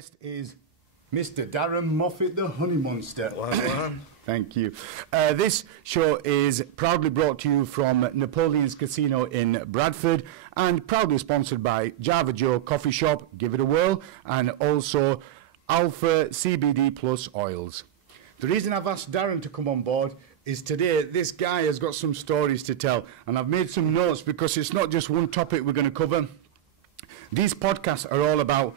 guest is Mr. Daz Moffitt, the Honey Monster. Wow. Thank you. This show is proudly brought to you from Napoleon's Casino in Bradford and proudly sponsored by Java Joe Coffee Shop, give it a whirl, and also Alpha CBD Plus Oils. The reason I've asked Darren to come on board is today this guy has got some stories to tell, and I've made some notes because it's not just one topic we're going to cover. These podcasts are all about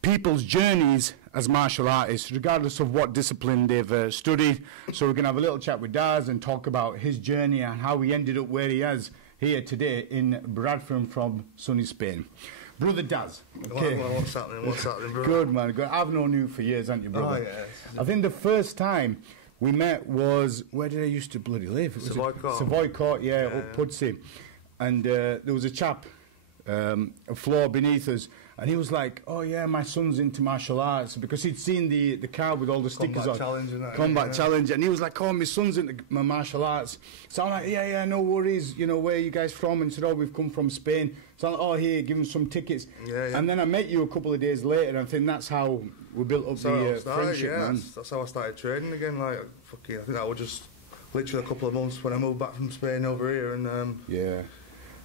people's journeys as martial artists, regardless of what discipline they've studied. So we're going to have a little chat with Daz and talk about his journey and how he ended up where he is here today in Bradford from sunny Spain. Brother Daz. Okay. Well, what's happening, bro? Good, man. Good. I've known you for years, haven't you, brother? Oh, yeah. I think the first time we met was, where did I used to bloody live? Savoy Court. Savoy Court, yeah, up Pudsey. And there was a chap, a floor beneath us, and he was like, oh yeah, my son's into martial arts, because he'd seen the card with all the stickers on. Combat Challenge, and he was like, oh, my son's into my martial arts. So I'm like, yeah, no worries, you know, where are you guys from? And he said, oh, we've come from Spain. So I'm like, oh, here, give him some tickets. Yeah. And then I met you a couple of days later, and I think that's how we built up the friendship, man. That's how I started training again, like, fucking, I think that was just literally a couple of months when I moved back from Spain over here, and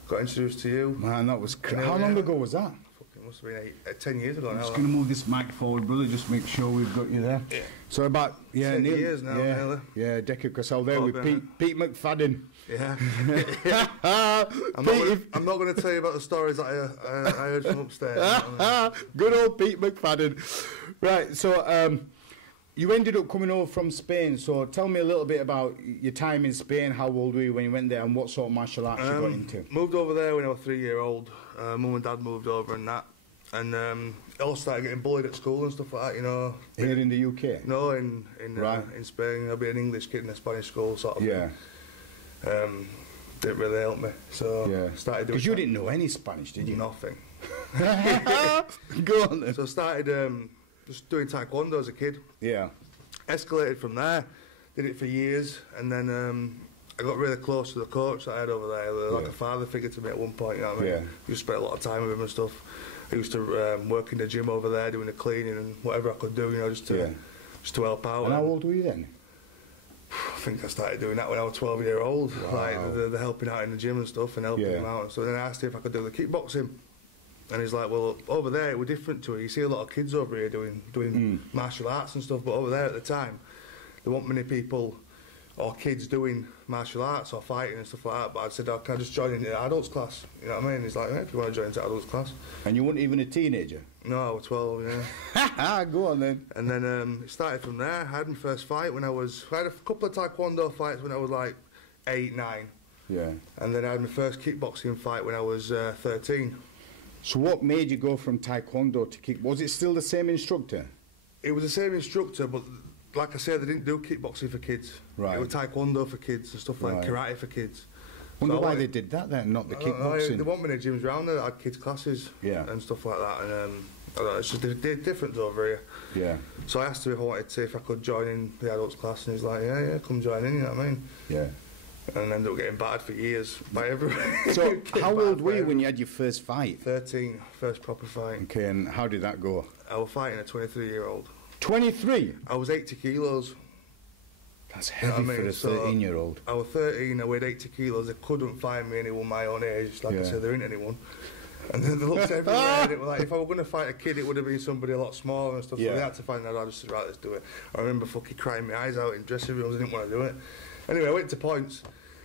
got introduced to you. Man, that was how long ago was that? Fucking must have been 10 years ago now. I'm just going to move this mic forward, brother, just make sure we've got you there. Yeah. So about 10 years now, nearly. Yeah, a decade, because I was there with Pete McFadden. Yeah. I'm not going to tell you about the stories that I heard from upstairs. Good old Pete McFadden. Right, so you ended up coming over from Spain, so tell me a little bit about your time in Spain. How old were you when you went there, and what sort of martial arts you got into? Moved over there when I was 3-year-old. Mum and Dad moved over and that. And I also started getting bullied at school and stuff like that, you know. Here in the UK? No, in Spain. I'd be an English kid in a Spanish school, sort of. Yeah. Didn't really help me, so started doing. Because you didn't know any Spanish, did you? Nothing. Go on then. So I started just doing taekwondo as a kid. Yeah. Escalated from there. Did it for years, and then I got really close to the coach that I had over there, like a father figure to me at one point. You know what I mean? I used to spend a lot of time with him and stuff. I used to work in the gym over there, doing the cleaning and whatever I could do, you know, just to help out. And how old were you then? I think I started doing that when I was 12-year-old, like the helping out in the gym and stuff and helping him out. So then I asked him if I could do the kickboxing, and he's like, "Well, over there it was different to it. You see a lot of kids over here doing martial arts and stuff, but over there at the time, there weren't many people or kids doing martial arts or fighting and stuff like that." But I said, "Oh, can I just join in the adults class?" You know what I mean? He's like, "Yeah, if you want to join into adults class." And you weren't even a teenager? No, I was 12, yeah. Go on then. And then it started from there. I had my first fight when I had a couple of taekwondo fights when I was like 8, 9. Yeah. And then I had my first kickboxing fight when I was 13. So what made you go from taekwondo to kick? Was it still the same instructor? It was the same instructor, but like I said, they didn't do kickboxing for kids. Right. It was taekwondo for kids and stuff like karate for kids. Wonder why they did that then, not the kickboxing. They want me in the gyms around there that had kids classes and stuff like that, and I don't know, it's just different over here. Yeah. So I asked him if I wanted to, if I could join in the adults class, and he's like, yeah, come join in, you know what I mean? Yeah. And I ended up getting battered for years by everyone. So how old were you when you had your first fight? 13, first proper fight. Okay, and how did that go? I was fighting a 23-year-old. 23? I was 80 kilos. That's heavy for a 13-year-old. I was 13, I weighed 80 kilos. They couldn't find me anyone my own age. Like I said, there ain't anyone. And then they looked everywhere, and it was like, if I were going to fight a kid, it would have been somebody a lot smaller and stuff. So they had to find out. I just said, right, let's do it. I remember fucking crying my eyes out in dressing rooms. I didn't want to do it. Anyway, I went to points,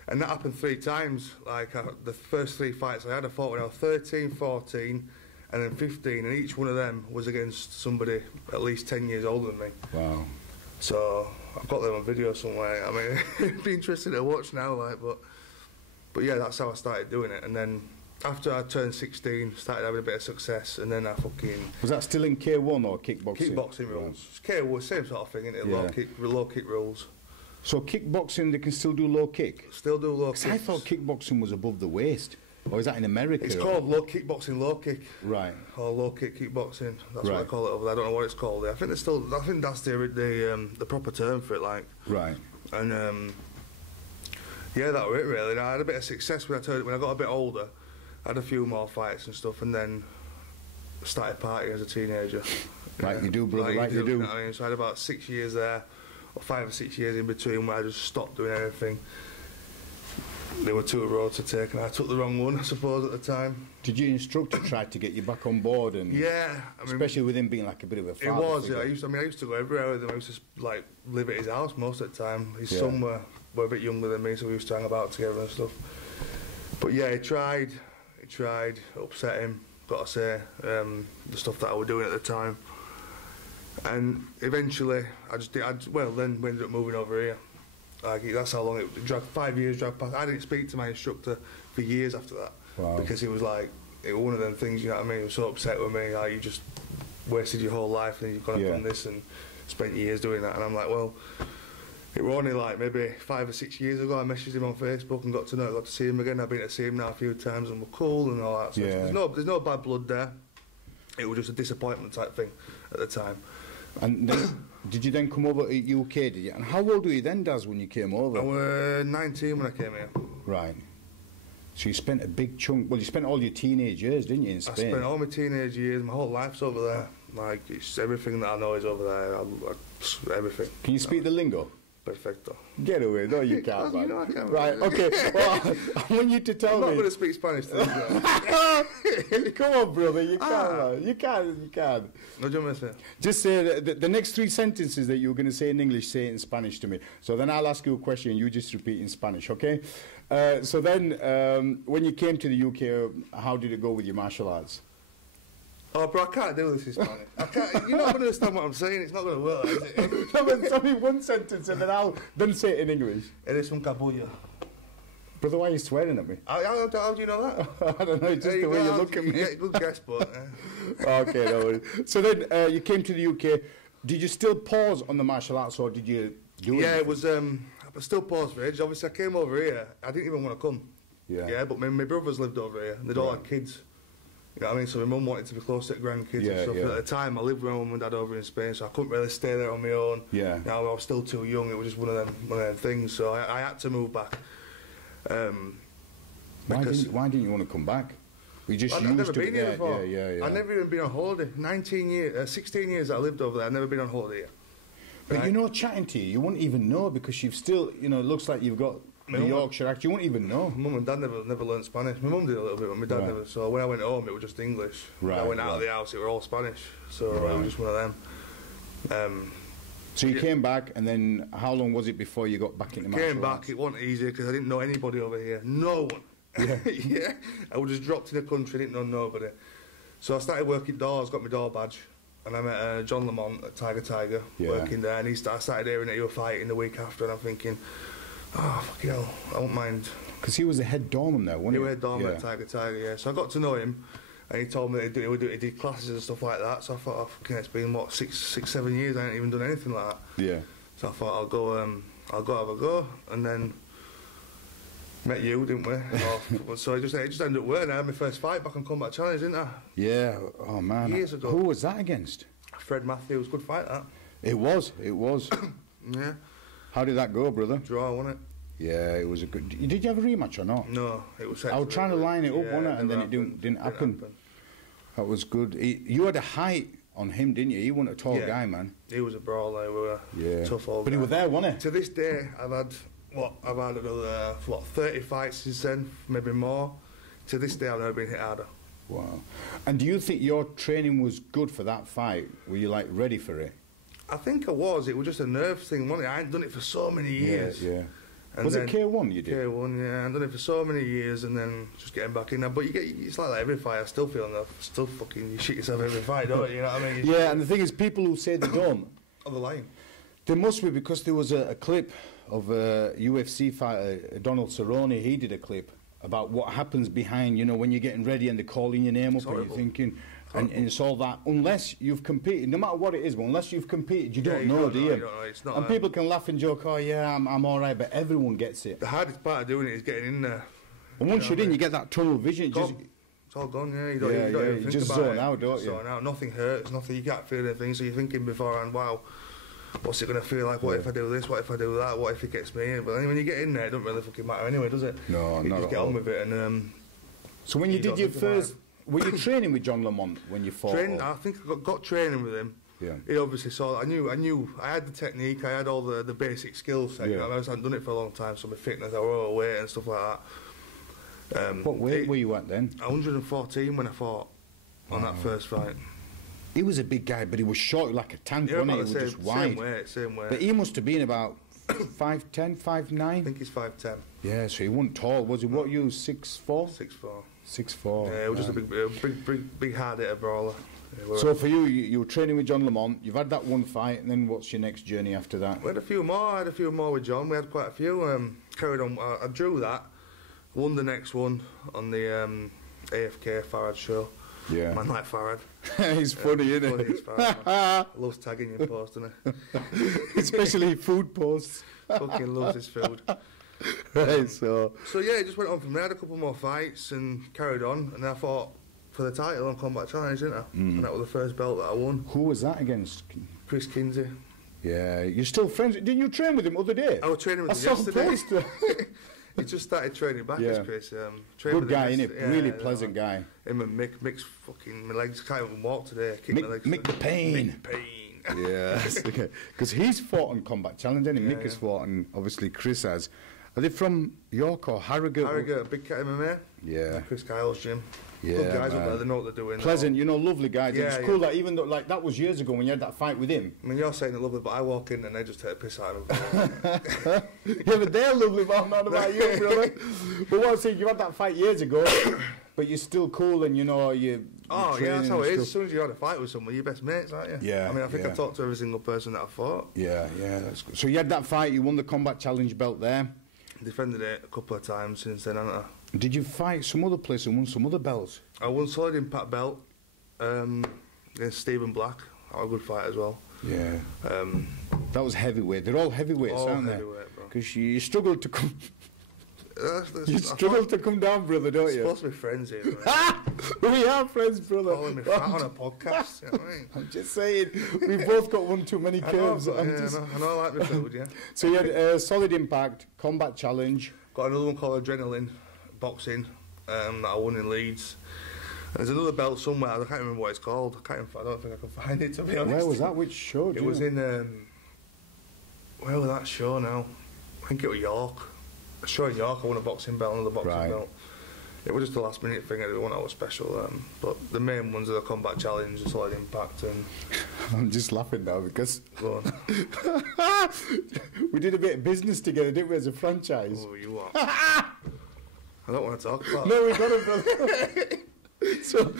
and that happened 3 times. Like the first 3 fights I had, I fought when I was 13, 14, and then 15, and each one of them was against somebody at least 10 years older than me. Wow. So I've got them on video somewhere. I mean, it'd be interesting to watch now, like, but yeah, that's how I started doing it. And then after I turned 16, started having a bit of success, and then I fucking... Was that still in K1 or kickboxing? Kickboxing rules. Yeah. K1, same sort of thing, isn't it? Low kick rules. So kickboxing, they can still do low kick? Still do low kick. I thought kickboxing was above the waist. Or is that in America? It's called kickboxing low kick. Right. Or low kick kickboxing. That's what I call it over there. I don't know what it's called. I think that's the proper term for it, like. Right. And yeah, that was it really. And I had a bit of success when I got a bit older. I had a few more fights and stuff, and then started partying as a teenager. Like you do, brother, like you do. You know what I mean? So I had about 6 years there, or 5 or 6 years in between, where I just stopped doing everything. There were 2 roads to take, and I took the wrong one, I suppose, at the time. Did your instructor try to get you back on board? And yeah, I mean, especially with him being like a bit of a father. It was, figure. yeah. I used to go everywhere with him. I used to like live at his house most of the time. His son were a bit younger than me, so we used to hang about together and stuff. But yeah, he tried, upset him, got to say, the stuff that I was doing at the time. And eventually, then we ended up moving over here. Like, that's how long it dragged. 5 years dragged past. I didn't speak to my instructor for years after that. Wow. Because it was like, it was one of them things, you know what I mean? He was so upset with me, like, you just wasted your whole life and you've gone up on this and spent years doing that. And I'm like, well, it was only like maybe 5 or 6 years ago I messaged him on Facebook and got to see him again. I've been to see him now a few times and we're cool and all that. So there's no bad blood there. It was just a disappointment type thing at the time. And then, did you then come over to UK, did you? And how old were you then, Daz, when you came over? I was 19 when I came here. Right. So you spent a big chunk, well, you spent all your teenage years, didn't you, in Spain? I spent all my teenage years, my whole life's over there. Like, it's everything that I know is over there, everything. Can you speak the lingo? Perfecto. Get away, no you can't, man. You know I can. Right, okay, well, I want you to tell me. I'm not going to speak Spanish to you. Come on, brother, you can, man. You can. No, yo me sé. Just say the next 3 sentences that you're going to say in English, say it in Spanish to me. So then I'll ask you a question, you just repeat in Spanish, okay? So then, when you came to the UK, how did it go with your martial arts? Oh, bro, I can't do this in Spanish. I can't. You're not going to understand what I'm saying. It's not going to work, is it? No, but tell me one sentence and then I'll then say it in English. Eres un capullo. Brother, why are you swearing at me? How do you know that? I don't know, just the way you look at me. Yeah, good guess, but... Okay, no worries. So then you came to the UK. Did you still pause on the martial arts or did you do it? Yeah, it was... I still paused for age. Obviously, I came over here. I didn't even want to come. Yeah. But my brothers lived over here. And they'd all had kids. You know what I mean? So my mum wanted to be close to the grandkids and stuff. At the time, I lived with my mum and dad over in Spain, so I couldn't really stay there on my own. Yeah. Now I was still too young. It was just one of them things. So I had to move back. Why didn't you want to come back? We just I'd used never to been here before. Yeah. I'd never even been on holiday. 16 years I lived over there. I'd never been on holiday here. But you know, chatting to you wouldn't even know because you've still, you know, it looks like you've got the Yorkshire accent. You won't even know. Mum and dad never learned Spanish. My mum did a little bit, but my dad never. So when I went home, it was just English. When I went out of the house, it were all Spanish. So it was just one of them. So you came back, and then how long was it before you got back into martial arts? Came back, it wasn't easy because I didn't know anybody over here. No one. Yeah. I was just dropped in the country, didn't know nobody. So I started working doors, got my door badge. And I met John Lamont at Tiger, working there, and I started hearing that he was fighting the week after, and I'm thinking, oh, fucking hell, I won't mind. Because he was the head doorman there, wasn't he? He was head doorman at Tiger, yeah. So I got to know him, and he told me that he did classes and stuff like that, so I thought, oh, fucking it's been, what, 7 years, I ain't even done anything like that. Yeah. So I thought, I'll go have a go, and then met you, didn't we? So it just ended up working. I had my first fight back on Combat Challenge, didn't I? Yeah, oh man. Years ago. Who was that against? Fred Matthews, good fight that. It was. Yeah. How did that go, brother? Draw, wasn't it? Yeah, it was a good... Did you have a rematch or not? No, it was... I was trying to line it up, wasn't it? And then it didn't happen. That was good. You had a height on him, didn't you? He wasn't a tall guy, man. He was a brawler. He was a tough old guy. But he was there, wasn't he? To this day, I've had another 30 fights since then, maybe more. To this day, I've never been hit harder. Wow. And do you think your training was good for that fight? Were you, like, ready for it? I think I was. It was just a nerves thing, wasn't it? I hadn't done it for so many years. Yeah. And was it K1 you did? K1, yeah. I've done it for so many years, and then just getting back in there. But it's like that every fight. I still feel you shit yourself every fight, don't you? You know what I mean? Yeah, and the thing is, people who say they don't... On the line. There must be, because there was a clip of a UFC fighter, Donald Cerrone. He did a clip about what happens behind, you know, when you're getting ready and they're calling your name up and you're thinking... And it's all that, unless you've competed, no matter what it is, but unless you've competed, you don't know, do you? You don't know. It's not, and people can laugh and joke, oh yeah, I'm all right, but everyone gets it. The hardest part of doing it is getting in there. And once you're in, you get that tunnel vision. It's all gone, yeah. You don't even think just about zone out, don't you? Zone out. Nothing hurts, nothing. You can't feel anything, so you're thinking beforehand, wow, what's it going to feel like? What if I do this? What if I do that? What if it gets me in? But then when you get in there, it doesn't really fucking matter anyway, does it? No, you not just at get all. on with it. And so when you did your first... Were you training with John Lamont when you fought? I think I got training with him. Yeah. He obviously saw. I knew. I had the technique. I had all the basic skills. You know, I hadn't done it for a long time, so my fitness, I were overweight and stuff like that. What weight were you at then? 114 when I fought on that first fight. He was a big guy, but he was short like a tank, wasn't he? He was just wide. Same weight. But he must have been about 5'10", 5'9". I think he's 5'10". Yeah, so he wasn't tall, was he? What are you, 6'4"? 6'4". 6'4". Yeah, he was just a big hard-hitter brawler. So for you, you were training with John Lamont, you've had that one fight, and then what's your next journey after that? We had a few more. I had a few more with John. We had quite a few. Carried on. I drew that. Won the next one on the AFK Farad show. Yeah. Man like Farad. He's funny, isn't he? Farad, loves tagging your post, doesn't he? Especially food posts. Fucking loves his food. Right, so yeah, it just went on from there. I had a couple more fights and carried on. And I fought for the title on Combat Challenge, didn't I? And that was the first belt that I won. Who was that against? Chris Kinsey. Yeah, you're still friends. Didn't you train with him the other day? I was training with him yesterday. He just started training back, as Chris. Good guy, innit? Yeah, really pleasant guy. Him and Mick's fucking, my legs can't even walk today. My legs. Mick the Pain. Mick the Pain. Yeah, because he's fought on Combat Challenge, and Mick has fought, and obviously Chris has. Are they from York or Harrogate? Harrogate, Big Cat MMA. Yeah. Chris Kyle's gym. Yeah, good guys up there, they know what they're doing. Pleasant, you know, lovely guys. Yeah, it's cool that even though, like, that was years ago when you had that fight with him. I mean, you're saying they're lovely, but I walk in and they just take a piss out of them. Yeah, but they're lovely, but I'm not about you, brother. But what I'm saying, you had that fight years ago, but you're still cool and, you know, you... Oh, yeah, that's how it is. As soon as you had a fight with someone, you're best mates, aren't you? Yeah. I mean, I think I've talked to every single person that I fought. Yeah, that's good. So you had that fight, you won the Combat Challenge belt there. Defended it a couple of times since then, haven't I? Did you fight some other place and won some other belts? I won Solid Impact belt against Stephen Black. That was a good fight as well. Yeah. That was heavyweight. They're all heavyweights, aren't they? Because you struggled to come... You struggle to come down, brother, don't you? We're supposed to be friends here, right? We are friends, brother. Calling me fat on a podcast, you know what I mean? I'm just saying, we've both got one too many curves. I know I like my food, yeah. So you had Solid Impact, Combat Challenge. Got another one called Adrenaline, boxing, that I won in Leeds. And there's another belt somewhere, I can't remember what it's called. I don't think I can find it, to be honest. Where was that? Which show? It was in, where was that show now? I think it was York. A show in York, I won a boxing belt, another boxing belt. It was just a last minute thing, I didn't want that was special. But the main ones are the Combat Challenge, the Solid Impact, and... I'm just laughing now because... Go on. We did a bit of business together, didn't we, as a franchise? Oh, you are. I don't want to talk about No, we got it, brother. So,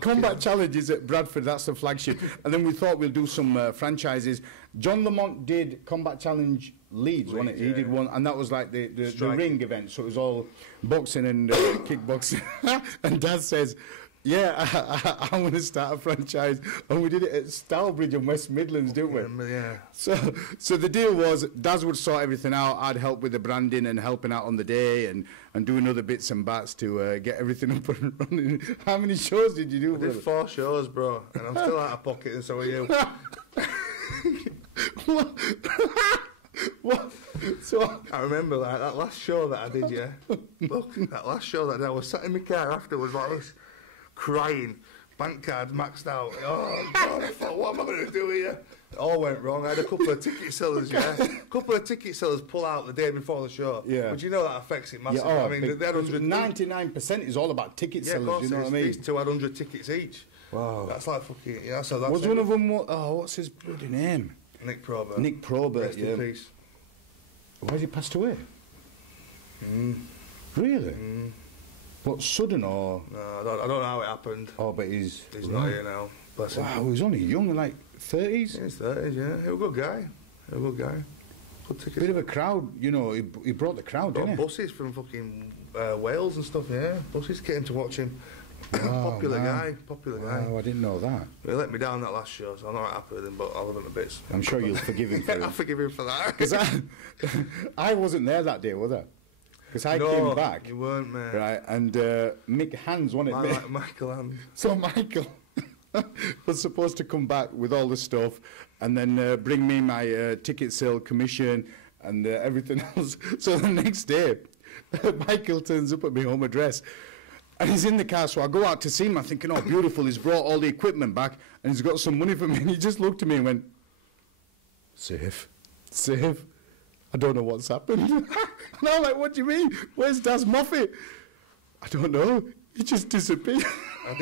Combat Challenges at Bradford, that's the flagship. And then we thought we'll do some franchises. John Lamont did Combat Challenge Leeds, wasn't it? He did one, and that was like the ring event, so it was all boxing and kickboxing. And Daz says, yeah, I want to start a franchise. And we did it at Stourbridge in West Midlands, didn't we? Yeah. So the deal was, Daz would sort everything out, I'd help with the branding and helping out on the day and doing other bits and bats to get everything up and running. How many shows did you do? I did 4 shows, bro, and I'm still out of pocket, and so are you. What? So I remember like that last show that I did, yeah. Look, that last show that I did, I was sat in my car afterwards like this, crying, bank cards maxed out. Oh God, I thought, what am I going to do here? It all went wrong. I had a couple of ticket sellers, pull out the day before the show. Yeah. But you know that affects it massively. Yeah, I mean, they had 99% is all about ticket sellers, you know what I mean? These two had 100 tickets each. Wow. That's like fucking, yeah, so that's... Was one of them, what's his bloody name? Nick Probert. Nick Probert, Rest in peace. Why has he passed away? Really? What, sudden or...? No, I don't know how it happened. Oh, but he's not here now. Bless him. Wow, he was only young, like 30s? Yeah, he's 30s, yeah. He was a good guy. Good tickets. Bit of a crowd, you know, he brought the crowd, didn't he? Buses from fucking Wales and stuff, yeah. Buses came to watch him. Popular guy. Oh, I didn't know that. He let me down that last show, so I'm not happy with him, but I love him a bit. I'm sure you'll forgive him for it. I'll forgive him for that. Because I wasn't there that day, was I? Because I came back. You weren't, mate. Right, and Mick Hands wanted me. Michael Hands. So Michael was supposed to come back with all the stuff and then bring me my ticket sale commission and everything else. So the next day, Michael turns up at my home address. And he's in the car, so I go out to see him. I'm thinking, oh, beautiful, he's brought all the equipment back, and he's got some money for me. And he just looked at me and went, safe. I don't know what's happened. And I'm like, what do you mean? Where's Daz Moffitt? I don't know. He just disappeared. I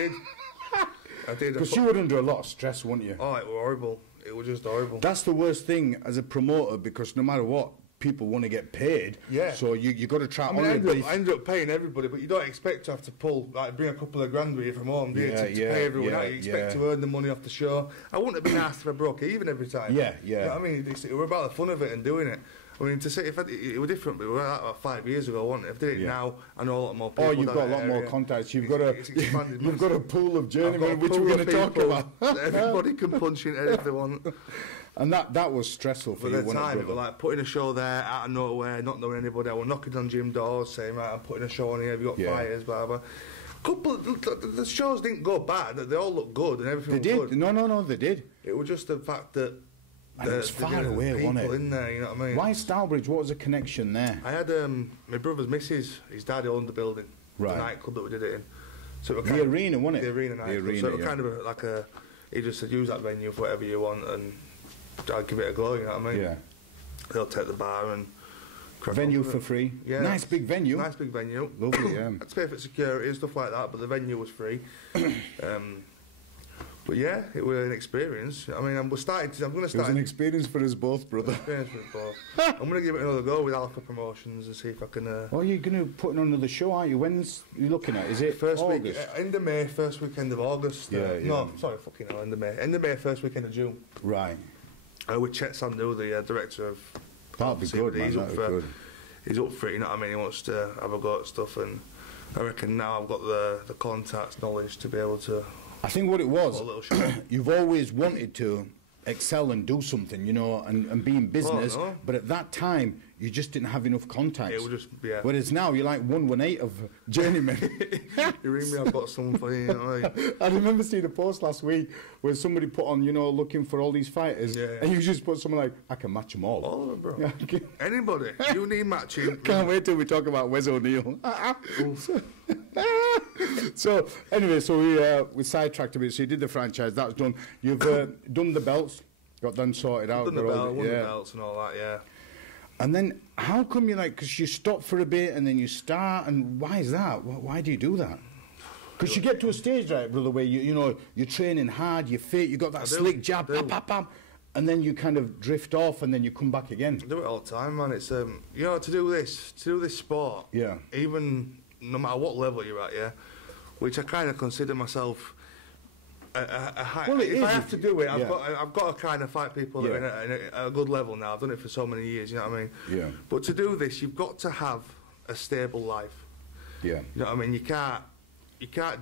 did. Because you were under a lot of stress, weren't you? Oh, it was horrible. It was just horrible. That's the worst thing as a promoter, because no matter what, people want to get paid. Yeah. So you got to try. I ended up paying everybody, but you don't expect to have to bring a couple of grand with you from home, do you? To pay everyone out. You expect to earn the money off the show. I wouldn't have been asked if I broke even every time. Yeah. You know what I mean, it was about the fun of it and doing it. I mean, to say it was different, but we were like 5 years ago, wasn't it? If I did it now, I know a lot more people. Oh, you've got a lot more contacts. You've got a pool of journeymen, which we're going to talk about. Everybody can punch into it if they want. And that was stressful for you, wasn't it? At the time, it was like putting a show there out of nowhere, not knowing anybody. I was knocking on gym doors, saying, right, I'm putting a show on here, have you got fighters, blah, blah. The shows didn't go bad, they all looked good and everything was good. No, they did. It was just the fact that and it was far away, wasn't it? In there, you know what I mean? Why Stourbridge? What was the connection there? I had my brother's missus, his dad owned the building, the nightclub that we did it in. So it was the arena, wasn't it? The arena nightclub. So it was kind of like he just said, use that venue for whatever you want and I'll give it a go, you know what I mean? Yeah. They'll take the bar and venue for free. Yeah. Nice big venue. Nice big venue. Lovely, yeah. I'd pay for security and stuff like that, but the venue was free. But yeah, it was an experience. I mean, I'm going to start. It was an experience for us both, brother. Experience for us both. I'm going to give it another go with Alpha Promotions and see if I can. Oh, you're going to put on another show, aren't you? When's you looking at? Is it first August? Week, end of May, first weekend of August. Yeah. No, sorry, fucking hell, end of May. End of May, first weekend of June. Right. With Chet Sandu, the director of. That'd be good, man. He's up for it, you know what I mean? He wants to have a go at stuff, and I reckon now I've got the contacts, knowledge to be able to. I think what it was, you've always wanted to excel and do something, you know, and be in business, but at that time, you just didn't have enough contacts. It was just, yeah. Whereas now, you're like 118 of Journeymen. You ring me, I've got something for you, you know what I mean? I remember seeing a post last week where somebody put on, you know, looking for all these fighters, and you just put something like, I can match them all. All of them, bro. Anybody. You need matching. Can't wait till we talk about Wes O'Neill. So, anyway, so we sidetracked a bit. So you did the franchise, that's done. You've done the belts, got them sorted out. Done the belts and all that, yeah. And then, how come you because you stop for a bit and then you start, and why is that? Why do you do that? Because you get to a stage, right, brother, where you know you're training hard, you're fit, you got that slick jab, pam, and then you kind of drift off, and then you come back again. I do it all the time, man. It's you know, to do this sport, even no matter what level you're at, which I kind of consider myself. If I have to do it, I've got to kind of fight people that are at a good level now. I've done it for so many years, you know what I mean? Yeah. But to do this, you've got to have a stable life. Yeah. You know what I mean? You can't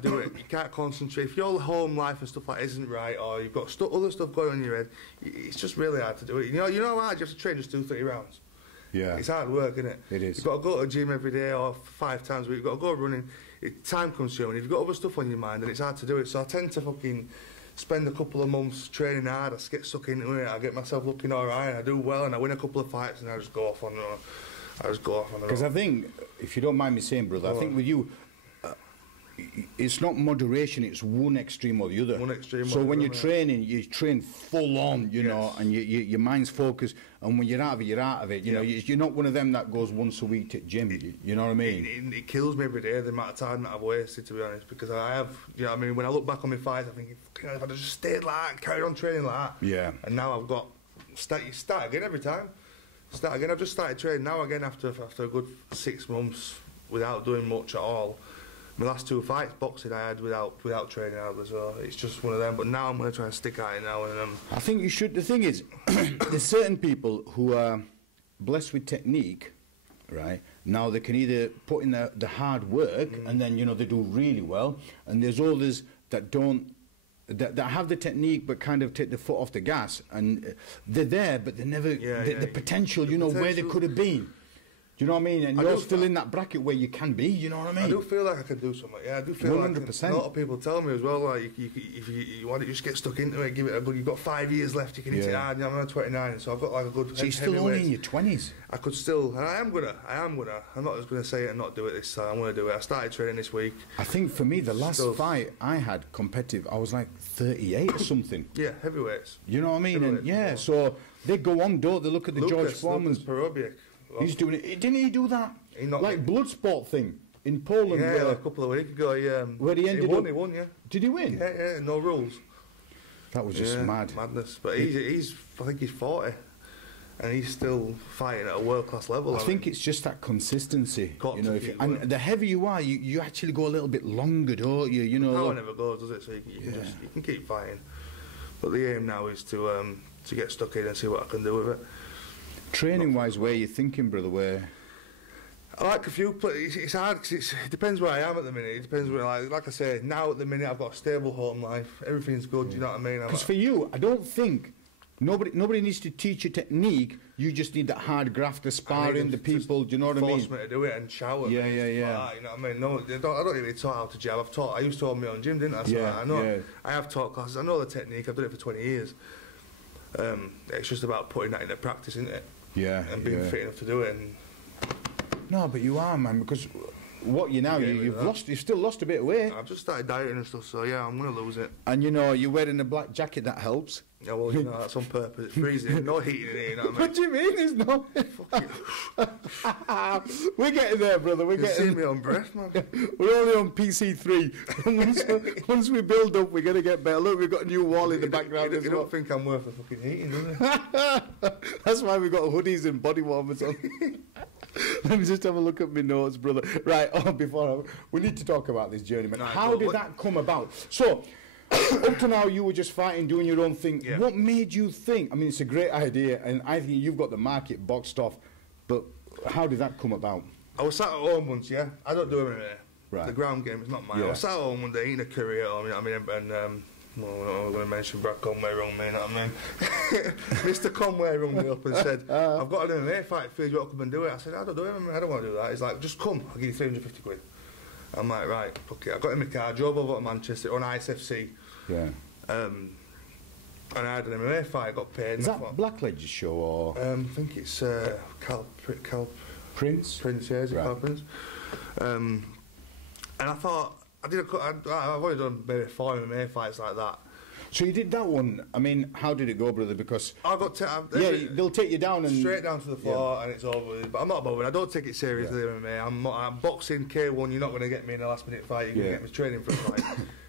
do it. You can't concentrate. If your home life and stuff like that isn't right, or you've got other stuff going on in your head, it's just really hard to do it. You know how hard you have to train just 2-3 rounds? Yeah. It's hard work, isn't it? It is. You've got to go to the gym every day or 5 times a week. You've got to go running. It's time consuming. If you've got other stuff on your mind, then it's hard to do it. So I tend to fucking spend a couple of months training hard. I get stuck into it. I get myself looking all right. I do well, and I win a couple of fights, and I just go off on. Because I think, if you don't mind me saying, brother, I think with you, it's not moderation, it's one extreme or the other. One extreme. So when you're training, you train full on, you know, and your mind's focused, and when you're out of it, you're out of it. You know, you're not one of them that goes once a week to the gym, you know what I mean? It kills me every day, the amount of time that I've wasted, to be honest, because I have, you know what I mean, when I look back on my fights, I think, if I'd just stayed like that and carried on training like that. Yeah. And now I've got, you start again every time. Start again. I've just started training now again after a good 6 months without doing much at all. My last 2 fights, boxing, I had without training hardly, so it's just one of them. But now I'm going to try and stick at it now. And I think you should. The thing is, there's certain people who are blessed with technique, right? Now they can either put in the hard work, and then, you know, they do really well. And there's others that don't, that have the technique but kind of take the foot off the gas. And they're there, but they never, the potential, you know, where they could have been. Do you know what I mean? And you're still in that bracket where you can be, you know what I mean? I do feel like I can do something, yeah. I do feel 100%. like a lot of people tell me as well, like, if you want to just get stuck into it, give it a good, you've got 5 years left, you can hit it hard. I'm only 29, so I've got like a good So you're still only in your 20s? I could still, and I am gonna. I'm not just gonna say it and not do it this time. I'm gonna do it. I started training this week. I think for me, the last fight I had competitive, I was like 38 or something. Yeah, heavyweights. You know what I mean? And yeah, so they go on, don't they? Look at the George Foreman's. He's doing it. Didn't he do that? Like blood sport thing in Poland. Yeah, a couple of weeks ago. Where he ended up. He won, yeah. Did he win? Yeah, no rules. That was just madness. But he's I think he's 40, and he's still fighting at a world class level. I think it's just that consistency. You know, and the heavier you are, you actually go a little bit longer, don't you? You know, power never goes, does it? So you can keep fighting. But the aim now is to get stuck in and see what I can do with it. Training wise, where are you thinking, brother? Where? I like a few places. It's hard because it depends where I am at the minute. It depends where, like I say, now at the minute I've got a stable home life. Everything's good. You know what I mean? Because for you, I don't think nobody needs to teach you technique. You just need that hard graft, the sparring, the people. Do you know what I mean? Force me to do it and shower. Yeah. You know what I mean? No, I don't really taught how to jab. I used to own my own gym, didn't I? So I know. I have taught classes. I know the technique. I've done it for 20 years. It's just about putting that into practice, isn't it? Yeah. And being fit enough to do it. And no, but you are, man, because what you now, you've still lost a bit of weight. I've just started dieting and stuff, so yeah, I'm going to lose it. And you know, you're wearing a black jacket, that helps. Yeah, well, you know, that's on purpose. It's freezing, no heating in here, you know what I mean? What do you mean there's no? We're getting there, brother, we're getting there. You see me on breath, man. We're only on PC3. once we build up, we're going to get better. Look, we've got a new wall in the background as well. You don't think I'm worth the fucking heating, do you? That's why we've got hoodies and body warmers on. Let me just have a look at my notes, brother. Right, we need to talk about this Journeyman. How did that come about? So, up to now, you were just fighting, doing your own thing. Yeah. What made you think? I mean, it's a great idea, and I think you've got the market boxed off. But how did that come about? I was sat at home once, yeah. I don't do MMA. Right. The ground game is not mine. I was sat at home one day eating a curry at home. You know what I mean? And well, I'm going to mention Brad Conway wrong me, you know what I mean? Mr. Conway rung me up and said, I've got an MMA fight for you, do you want to come and do it? I said, I don't do MMA, I don't want to do that. He's like, just come, I'll give you 350 quid. I'm like, right, fuck it. I got in my car, drove over to Manchester on ISFC. Yeah. And I had an MMA fight, I got paid. Is that Blackledge's show or? I think it's Cal Prince? Prince, yeah, is it Cal Prince? And I thought, I've already done maybe 4 MMA fights like that. So you did that one. I mean, how did it go, brother? Because I got they'll take you down and straight down to the floor, and it's over. But I'm not bothered. I don't take it seriously. MMA. I'm boxing K1. You're not going to get me in a last minute fight. You're going to get me training for a fight,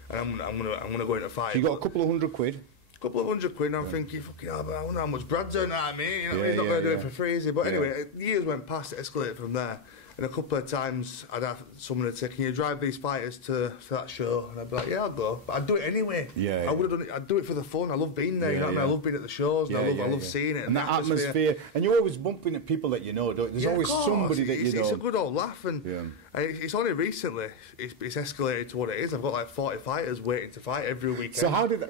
and I'm going to go into a fight. So you got a couple of $100 quid. A couple of $100 quid, and I'm thinking, fucking hell, I wonder how much Brad's earning out of me. You know, he's not going to do it for free, is he? But anyway, years went past, it escalated from there. And a couple of times I'd have someone would say, can you drive these fighters to that show? And I'd be like, yeah, I'll go. But I'd do it anyway. I would have done it. I'd do it for the fun. I love being there, you know what I mean? I love being at the shows, and I love seeing it. And that atmosphere. And you're always bumping at people that you know, don't you? There's always somebody that you know. It's a good old laugh. And it's only recently it's escalated to what it is. I've got like 40 fighters waiting to fight every weekend. So how did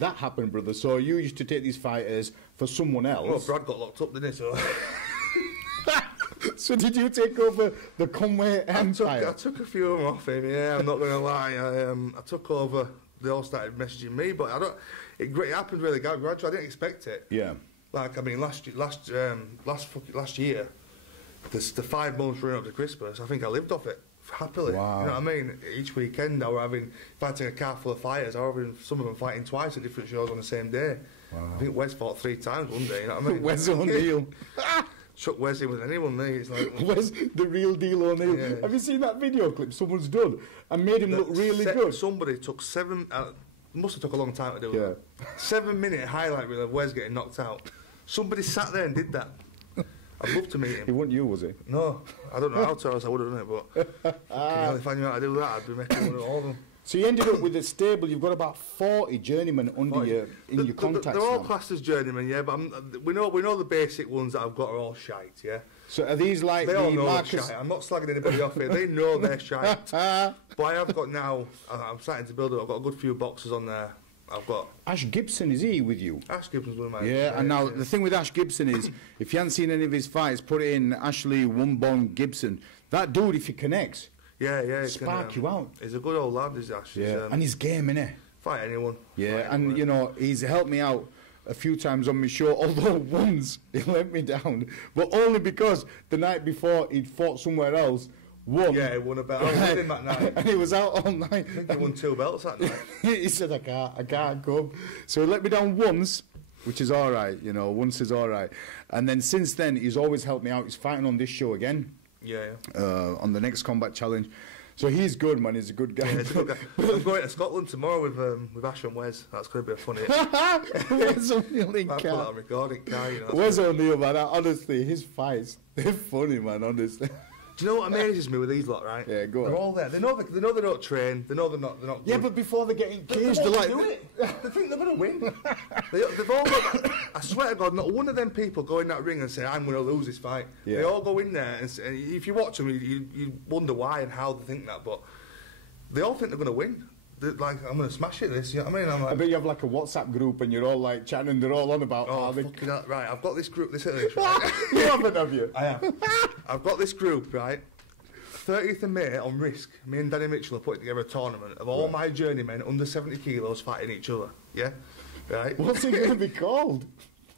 that happen, brother? So you used to take these fighters for someone else? Well, Brad got locked up, didn't he? So... So did you take over the Conway empire? I took a few of them off him, yeah, I'm not going to lie. I took over, they all started messaging me, but it happened really gradually. I didn't expect it. Yeah. Like, I mean, last year, the 5 months running up to Christmas, I think I lived off it happily. Wow. You know what I mean? Each weekend I was fighting a car full of fighters, I was having some of them fighting twice at different shows on the same day. Wow. I think Wes fought 3 times one day, you know what I mean? Wes O'Neill. Chuck Wesley with anyone, mate. It's like Wes, the real deal O'Neill. Yeah. Have you seen that video clip someone's done and made him look really good? Somebody took 7. Must have took a long time to do it. 7-minute highlight reel of Wes getting knocked out. Somebody sat there and did that. I'd love to meet him. He wasn't you, was he? No, I don't know how to, else I would have done it. But if I knew how to do that, I'd be making one of all of them. So you ended up with a stable. You've got about 40 journeymen under your contacts. They're all now. classed as journeymen, yeah. But we know the basic ones that I've got are all shite, yeah. So are these like they all know Marcus? Shite. I'm not slagging anybody off here. They know they're shite. But I have got now. I'm starting to build up. I've got a good few boxes on there I've got Ash Gibson, is he with you? Ash Gibson's one of my Yeah, and now the thing with Ash Gibson is, if you haven't seen any of his fights, put it in Ashley Wumbong Gibson. That dude, if he connects, spark you out. He's a good old lad, is Ash. Yeah, and he's game, innit? Fight anyone. Yeah, and you know, he's helped me out a few times on my show, although once he let me down, but only because the night before he'd fought somewhere else, won. Yeah, he won a belt. I was with him that night. And he was out all night. I think he won 2 belts that night. He said, I can't come. So he let me down once, which is all right, you know, once is all right. And then since then, he's always helped me out. He's fighting on this show again. Yeah. On the next Combat Challenge. So he's good, man. He's a good guy. Yeah, he's a good guy. I'm going to Scotland tomorrow with Ash and Wes. That's going to be a funny. Wes O'Neill in I'll put that on recording, you know, Wes O'Neill, man. Honestly, his fights, they're funny, man. Honestly. Do you know what amazes me with these lot, right? Yeah, go on. They're all there. They know they don't train. They know they're not good. Yeah, but before they get engaged, they're like... do it. They think they're going to win. They've all got that. I swear to God, not one of them people go in that ring and say, I'm going to lose this fight. Yeah. They all go in there, and if you watch them, you wonder why and how they think that, but they all think they're going to win. They're like, I'm going to smash it, this, you know what I mean? I'm like, I bet you have like a WhatsApp group and you're all like chatting and they're all on about... fucking hell. Right, I've got this group, right? You haven't, have you? I have. I've got this group, right? 30th of May on Risk, me and Danny Mitchell are putting together a tournament of all my journeymen under 70 kilos fighting each other. Yeah? Right? What's it going to be called?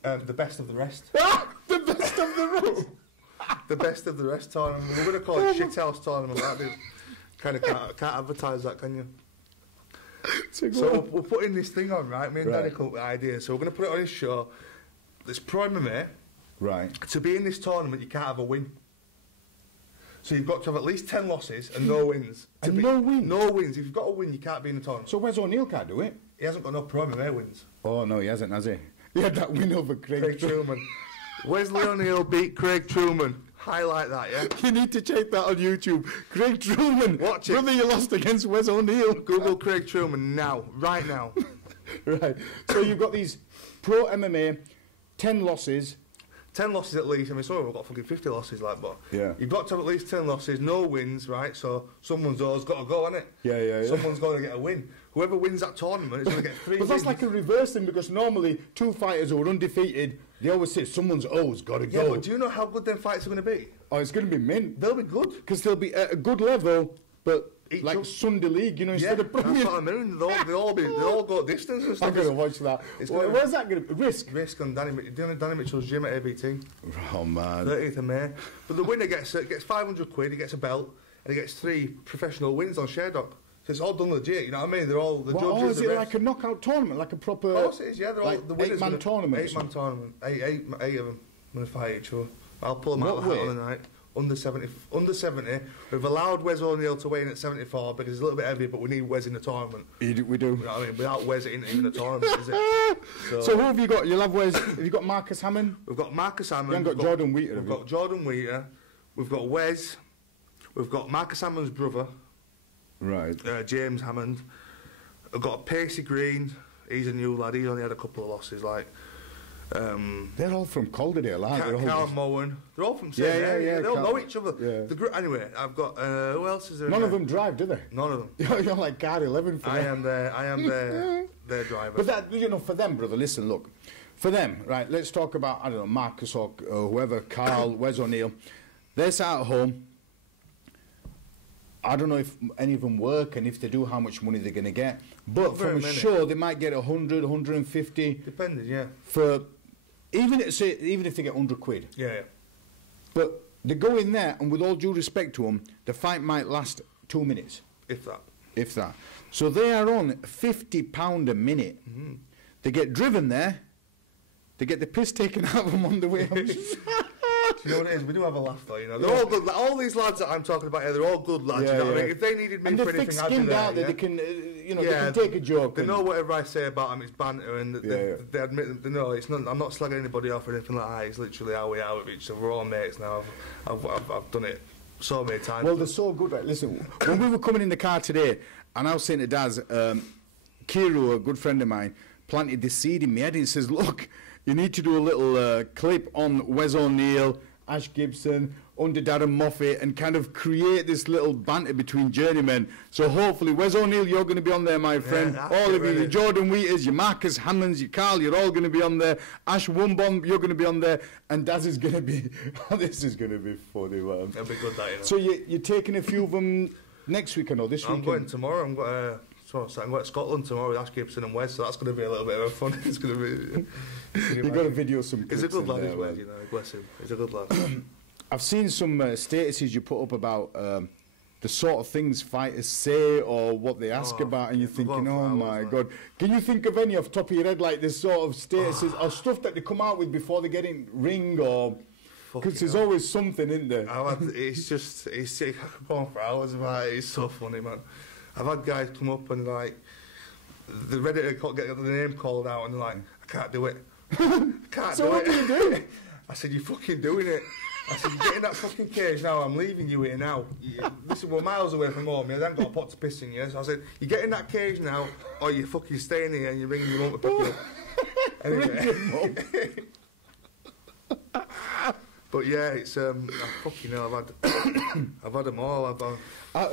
The Best of the Rest. The Best of the Rest? The Best of the Rest tournament. We're going to call it Shithouse Tournament. Kind of can't advertise that, can you? So we're putting this thing on, right? Me and Danny come up with ideas. So we're going to put it on his show. This Pro MMA. Right. To be in this tournament, you can't have a win. So you've got to have at least 10 losses and no wins. No wins? No wins. If you've got a win, you can't be in the tournament. So Wes O'Neill can't do it? He hasn't got no Pro MMA wins. Oh, no, he hasn't, has he? He had that win over Craig Truman. Wesley O'Neill beat Craig Truman. Highlight that, yeah? You need to check that on YouTube. Craig Truman. Watch it. Brother, you lost against Wes O'Neill. Google Craig Truman now. Right now. Right. So you've got these Pro MMA, 10 losses... 10 losses at least. I mean, sorry, we've got fucking 50 losses, like, but you've got to have at least 10 losses, no wins, right? So someone's always got to go, hasn't it? Yeah. Someone's got to get a win. Whoever wins that tournament is going to get 3 wins. But that's like a reverse thing, because normally 2 fighters who are undefeated, they always say someone's always got to go. Yeah, but do you know how good them fights are going to be? Oh, it's going to be mint. They'll be good. Because they'll be at a good level, but like Sunday League, you know, instead of Premier. That's what I mean. They'll all go distance and stuff. I'm going to watch that. Where's that going to be? Risk on Danny Mitchell's gym at ABT. Oh, man. 30th of May. But the winner gets 500 quid, he gets a belt, and he gets 3 professional wins on ShareDoc. So it's all done legit, you know what I mean? They're all the judges. Oh, is it like a knockout tournament, like a proper... Of course it is, yeah. They're all the winners. 8-man tournament. 8-man tournament. Eight of them going to fight each other. I'll pull them out of the hat on the night. Under 70. We've allowed Wes O'Neill to weigh in at 74 because he's a little bit heavy, but we need Wes in the tournament. We do. You know what I mean? Without Wes, it ain't even a tournament, is it? So who have you got? You'll have Wes. Have you got Marcus Hammond? We've got Marcus Hammond. You haven't got Jordan Wheater, We've got Jordan Wheater. We've got Wes. We've got Marcus Hammond's brother. Right. James Hammond. I've got Pacey Green. He's a new lad. He's only had a couple of losses, like... they're all from Calderdale, aren't they? Carl Mowen. They're all from same area. They all know each other. Yeah. Anyway, I've got... who else is there? None of them drive, do they? None of them. You're like car 11 for them. I am their driver. But that, you know, for them, brother, listen, look. For them, right, let's talk about, I don't know, Marcus or whoever, Carl, Wes O'Neill. They're sat at home. I don't know if any of them work, and if they do, how much money they're going to get. But from a show, they might get 100, 150. Depending, yeah. For even if they get 100 quid. Yeah. But they go in there, and with all due respect to them, the fight might last 2 minutes. If that. So they are on £50 a minute. Mm-hmm. They get driven there. They get the piss taken out of them on the way home. You know what it is? We do have a laugh though, you know. They're all good. All these lads that I'm talking about here, they're all good lads. You know what I mean? If they needed me for anything, I'd be there. Out there, they can, they can take a joke. They know whatever I say about them, it's banter, and they admit they know it's not. I'm not slagging anybody off or anything like that. It's literally how we are with each other. We're all mates now. I've done it so many times. Well, they're so good. Right? Listen, when we were coming in the car today, and I was saying to Daz, Kiru, a good friend of mine, planted this seed in my head. And he says, "Look, you need to do a little clip on Wes O'Neill, Ash Gibson, under Daz Moffitt and kind of create this little banter between Journeymen. So hopefully, Wes O'Neill, you're going to be on there, my friend. All of you, your Jordan Wheaters, your Marcus Hammonds, your Carl, you're all going to be on there. Ash Wumbom, you're going to be on there. And Daz is going to be, this is going to be funny, man. It'll be good, that, you know. So you're taking a few of them next week, I know, this week? I'm going tomorrow. I'm going to Scotland tomorrow with Ash Gibson and Wes, so that's going to be a little bit of fun. It's going to be... You've got to video some clips. He's a good lad, there, Wes, you know, bless him. He's a good lad. I've seen some statuses you put up about the sort of things fighters say or what they ask about, and you're thinking, oh my God. Can you think of any off the top of your head, like this sort of statuses or stuff that they come out with before they get in ring, or... Because there's always something in there. It's I could go on for hours about it. It's so funny, man. I've had guys come up and like, they're ready to get the name called out and they're like, I can't do it. I can't do it. So what do you do? I said, you're fucking doing it. I said, you get in that fucking cage now, I'm leaving you here now. Listen, we're miles away from home, I haven't got a pot to piss in you. So I said, you get in that cage now, or you're fucking staying here and you're ringing your mum to pick you up. Anyway. But yeah, it's fucking hell, I've had them all.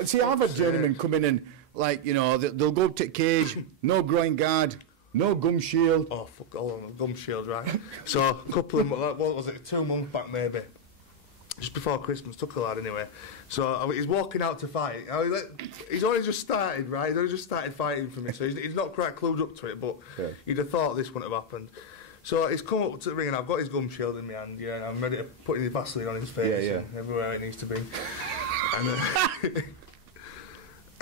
See, I've had journeymen come in and, like, you know, they'll go up to the cage, no groin guard, no gum shield. Oh, fuck all on gum shield, right? So a couple of, what was it, 2 months back maybe, just before Christmas, took a lad anyway. So he's walking out to fight. He's only just started, right? He's only just started fighting for me, so he's not quite clued up to it, but you'd have thought this wouldn't have happened. So he's come up to the ring and I've got his gum shield in my hand, yeah, and I'm ready to put his Vaseline on his face and everywhere it needs to be.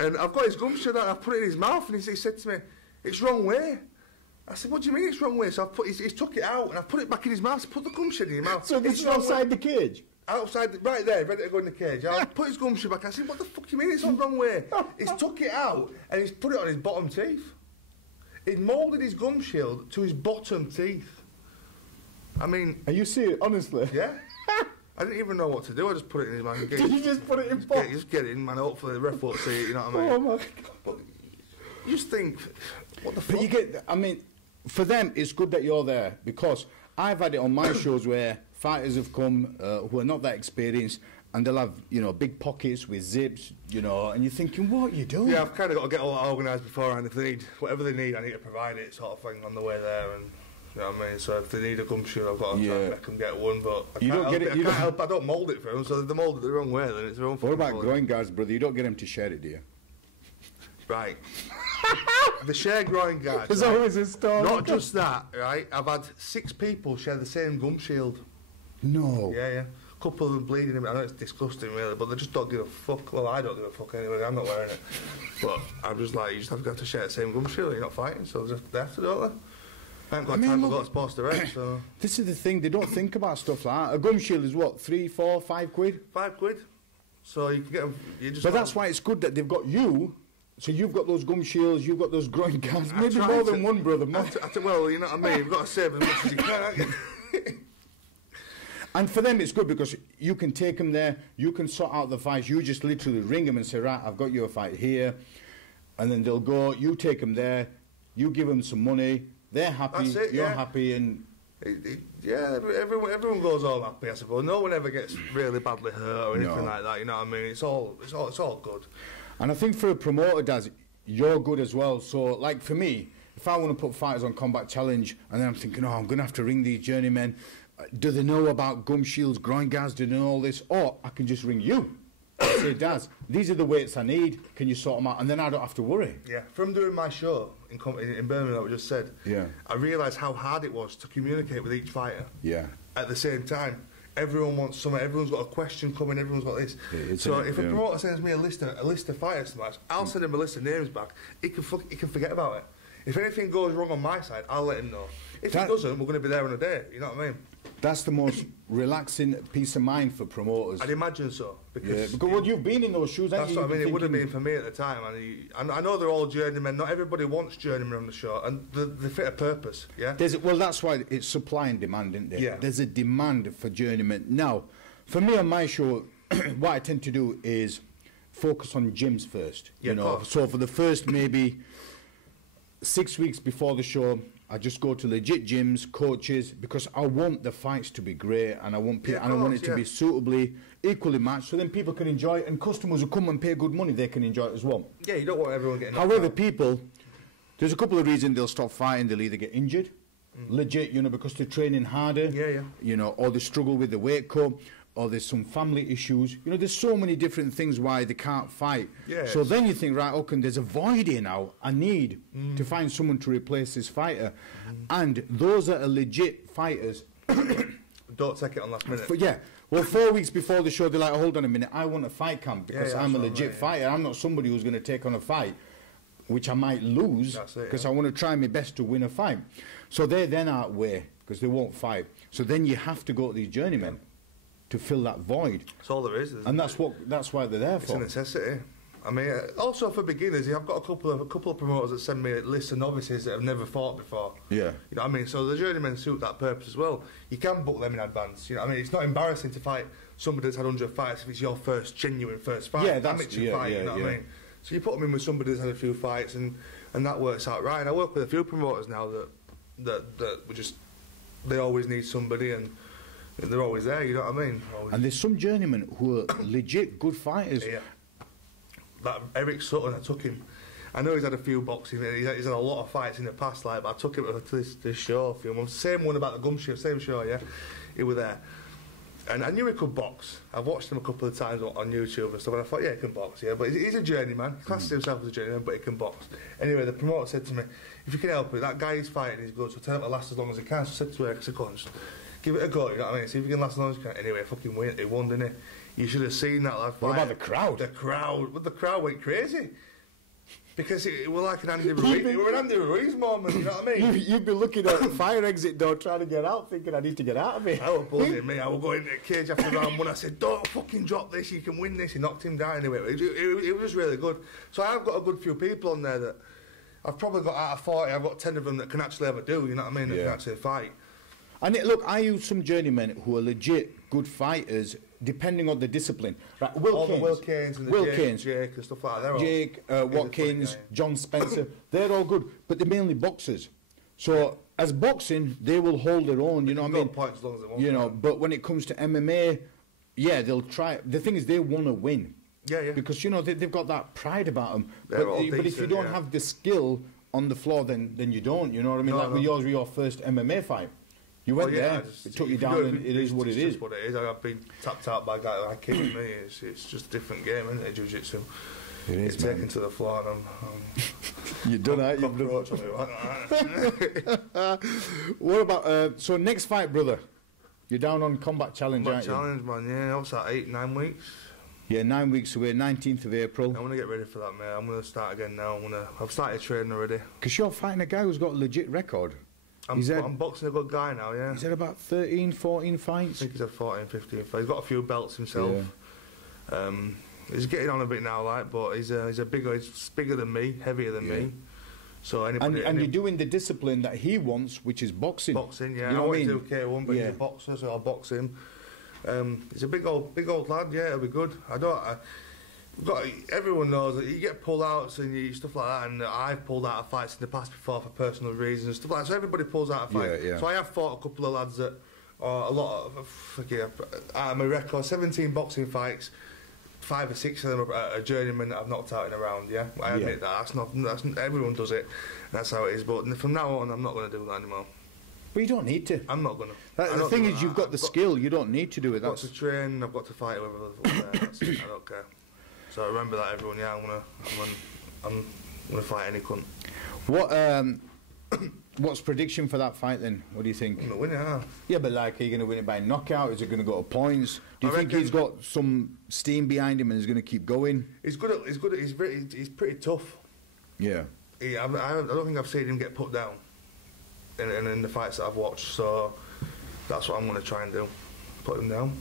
And I've got his gum shield out and I've put it in his mouth, and he said to me, it's wrong way. I said, what do you mean it's wrong way? So he's took it out and I've put it back in his mouth, so put the gum shield in your mouth. So this is outside the cage? Outside, right there, ready to go in the cage. I put his gum shield back. I said, what the fuck do you mean it's on the wrong way? He's took it out and he's put it on his bottom teeth. He'd moulded his gum shield to his bottom teeth. I mean... Are you serious? Honestly? Yeah. I didn't even know what to do. I just put it in his mouth. Did you just put it in box? Just get it in, man. Hopefully the ref won't see it, you know what I mean? Oh, my God. But you just think, what the fuck? But you get... I mean, for them, it's good that you're there, because I've had it on my shows where fighters have come who are not that experienced, and they'll have, you know, big pockets with zips, you know, and you're thinking, what are you doing? Yeah, I've kind of got to get all that organised beforehand. If they need, whatever they need, I need to provide it, sort of thing, on the way there, and... You know what I mean? So if they need a gum shield, I've got to try and make them get one, but I don't mould it for them, so if they mould it the wrong way, then it's their own fault. What about groin guards, brother? You don't get them to share it, do you? Right. The share groin guards. There's always a story. Not just that, right? I've had 6 people share the same gum shield. No. Yeah. A couple of them bleeding. I know it's disgusting, really, but they just don't give a fuck. Well, I don't give a fuck anyway. I'm not wearing it. But I'm just like, you just have to share the same gum shield. You're not fighting, so they have to, don't they? I haven't got time to go to sports direct, so... This is the thing, they don't think about stuff like that. A gum shield is what, 3, 4, 5 quid? 5 quid. So you can get them... But that's why it's good that they've got you. So you've got those gum shields, you've got those groin guards. Maybe more than one, brother. Well, you know what I mean? You've got to save as much as you can, haven't you? And for them it's good because you can take them there, you can sort out the fights, you just literally ring them and say, right, I've got you a fight here. And then they'll go, you take them there, you give them some money, they're happy, you're happy, and... Yeah, everyone goes all happy, I suppose. No one ever gets really badly hurt or anything like that, you know what I mean? It's all good. And I think for a promoter, Daz, you're good as well. So, like for me, if I want to put fighters on Combat Challenge, and then I'm thinking, oh, I'm going to have to ring these journeymen, do they know about gum shields, groin guards, do they know all this? Or I can just ring you. Say, Daz, these are the weights I need, can you sort them out? And then I don't have to worry. Yeah, from doing my show in Birmingham, like we just said, I realised how hard it was to communicate with each fighter. Yeah. At the same time, everyone wants something, everyone's got a question coming, everyone's got this. So if a promoter sends me a list of fighters to match, I'll send him a list of names back. He can forget about it. If anything goes wrong on my side, I'll let him know. If it doesn't, we're going to be there in a day, you know what I mean? That's the most relaxing peace of mind for promoters. I'd imagine so. Because well, you've been in those shoes, haven't you? That's what I mean, it would have been for me at the time. And I know they're all journeymen, not everybody wants journeymen on the show, and they fit a purpose, yeah? Well, that's why it's supply and demand, isn't it? Yeah. There's a demand for journeymen. Now, for me on my show, what I tend to do is focus on gyms first, you know. So for the first maybe 6 weeks before the show, I just go to legit gyms, coaches, because I want the fights to be great, and I want I want it to be suitably, equally matched, so then people can enjoy it, and customers who come and pay good money, they can enjoy it as well. Yeah, you don't want everyone getting. However, people, there's a couple of reasons they'll stop fighting. They'll either get injured, legit, you know, because they're training harder, you know, or they struggle with the weight cut, or there's some family issues. You know, there's so many different things why they can't fight. So then you think, right, okay, there's a void here now. I need to find someone to replace this fighter. And those that are legit fighters... Don't take it on last minute. But yeah, well, 4 weeks before the show, they're like, hold on a minute, I want a fight camp because I'm a legit fighter. I'm not somebody who's going to take on a fight, which I might lose, because I want to try my best to win a fight. So they then aren't way, because they won't fight. So then you have to go to these journeymen to fill that void. That's all there is, and that's why they're there for. It's a necessity. I mean, also for beginners, I've got a couple of promoters that send me a list of novices that have never fought before. Yeah. You know what I mean? So the journeymen suit that purpose as well. You can book them in advance. You know what I mean? It's not embarrassing to fight somebody that's had 100 fights if it's your genuine first fight. Yeah, that's fight, you know what I mean? So you put them in with somebody that's had a few fights, and that works out right. And I work with a few promoters now that we just, they always need somebody, and they're always there, you know what I mean? Always. And there's some journeymen who are legit good fighters. Yeah. That Eric Sutton, I took him. I know he's had a few boxing, he's had a lot of fights in the past, like, but I took him to this show a few months. Same one about the gum show, same show, yeah. He was there. And I knew he could box. I've watched him a couple of times on YouTube and stuff, and I thought, yeah, he can box, yeah. But he's a journeyman. He classes himself as a journeyman, but he can box. Anyway, the promoter said to me, if you can help it, that guy he's fighting, he's good, so tell him to last as long as he can. So I said to Eric, I said, go on, just give it a go, you know what I mean? See if you can last as long as you can. Anyway, fucking win. He won, didn't he? You should have seen that lad fight. What about the crowd? The crowd went crazy. Because it was like an Andy Ruiz, it was an Andy Ruiz moment, you know what I mean? You'd be looking at the fire exit door trying to get out, thinking I need to get out of here. I was buzzing, me. I was going into the cage after round one. I said, don't fucking drop this, you can win this. He knocked him down anyway. It was really good. So I've got a good few people on there that I've probably got out of 40, I've got 10 of them that can actually ever do, you know what I mean? That can actually fight. And look, I use some journeymen who are legit good fighters, depending on the discipline. Right, Will Canes and the Jake and stuff like that. Jake, Watkins, John Spencer, they're all good, but they're mainly boxers. So as boxing, they will hold their own. You know what I mean? Points as long as they want. You know, but when it comes to MMA, yeah, they'll try. The thing is, they want to win. Yeah. Because you know they've got that pride about them. But if you don't have the skill on the floor, then you don't. You know what I mean? Like with your first MMA fight. You went there, it took you down, and it is what it is. It's just what it is. I've been tapped out by a guy like him and me. It's just a different game, isn't it, jiu-jitsu? It is, it's taken to the floor, and I'm you've done that, What about, so next fight, brother? You're down on Combat Challenge, aren't you? Challenge, man, yeah. What's that, 8-9 weeks? Yeah, 9 weeks away, 19th of April. I'm going to get ready for that, mate. I'm going to start again now. I've started training already. Because you're fighting a guy who's got a legit record. I'm boxing a good guy now, yeah. He's had about 13, 14 fights? I think he's had 14, 15 fights. He's got a few belts himself. Yeah. He's getting on a bit now, like, but he's bigger than me, heavier than me. So and you're doing the discipline that he wants, which is boxing. Boxing, yeah. You know I want to do K1, but he's a boxer, so I'll box him. He's a big old lad, yeah, it'll be good. Everyone knows that you get pull outs and stuff like that, and I've pulled out of fights in the past before for personal reasons and stuff like that. So everybody pulls out of fights. So I have fought a couple of lads that are a lot of out of my record, 17 boxing fights, 5 or 6 of them are a journeyman that I've knocked out in a round. Yeah, I admit that. That's everyone does it. That's how it is. But from now on, I'm not going to do that anymore. But you don't need to. I'm not going to. The thing is, you've got the skill. You don't need to do it. I've got to train. I've got to fight whoever the fuck there. That's it. I don't care. So remember that, everyone. Yeah, I'm gonna fight any cunt. What's prediction for that fight then? What do you think? I'm gonna win it, huh? Yeah, but like, are you gonna win it by knockout? Is it gonna go to points? Do you think he's got some steam behind him and he's gonna keep going? He's good. He's pretty tough. Yeah. I don't think I've seen him get put down in the fights that I've watched. So that's what I'm gonna try and do. Put him down.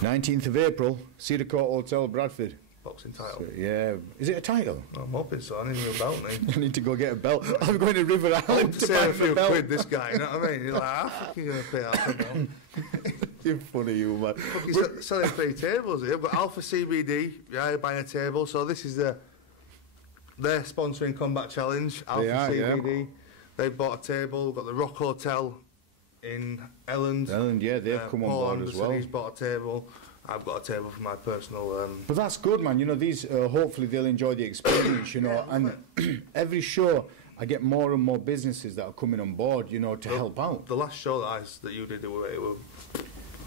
19th of April, Cedar Court Hotel, Bradford. Boxing title. So, yeah. Is it a title? I'm hoping so. I need a belt, mate. I need to go get a belt. I'm going to River Island to buy a few belt. quid, this guy, you know what I mean? You're like, how fucking going to pay half a belt? You're funny, you, man. Fucking selling 3 tables here. I've got Alpha CBD, yeah, buying a table. So this is they're sponsoring Combat Challenge, Alpha CBD. They bought a table. We've got the Rock Hotel in Elland. Elland, yeah, they've come on board as well. He's bought a table. I've got a table for my personal... But that's good, man. You know, these, hopefully they'll enjoy the experience, you know, and every show I get more and more businesses that are coming on board, you know, to help out. The last show that you did,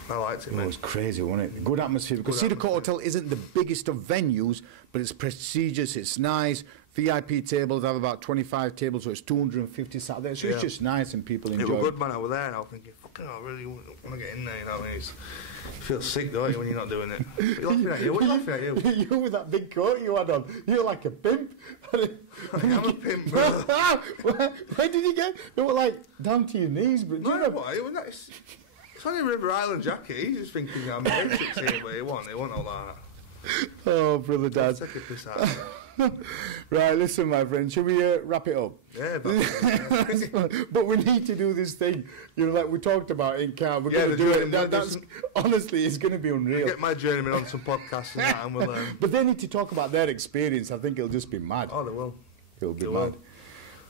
I liked it, man. It was crazy, wasn't it? Good atmosphere. Because see, the Court Hotel isn't the biggest of venues, but it's prestigious, it's nice. VIP tables have about 25 tables, so it's 250 sat there. So it's just nice and people enjoy it. It was good, man. I was there and I was thinking, fucking hell, I really want to get in there, you know what I mean? You feel sick, don't you, when you're not doing it? You're laughing at you. What are you laughing at you? You with that big coat you had on, you're like a pimp. I'm a pimp, bro. Where did you get? You were like down to your knees, but no, it's only a River Island jacket. He's just thinking I'm Matrix here, but he won't all that. Oh, brother Daz. Take a piss out of Right, listen, my friend, shall we wrap it up? Yeah, but we need to do this thing, you know, like we talked about in camp. We're going to do it. That's honestly, it's going to be unreal. Get my Journeymen on some podcasts and that, and we'll. But they need to talk about their experience. I think it'll just be mad. Oh, they will. It'll be mad.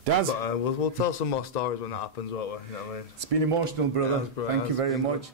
Daz, but, we'll tell some more stories when that happens, won't we? You know what I mean? It's been emotional, brother. Yeah, Thank you very much.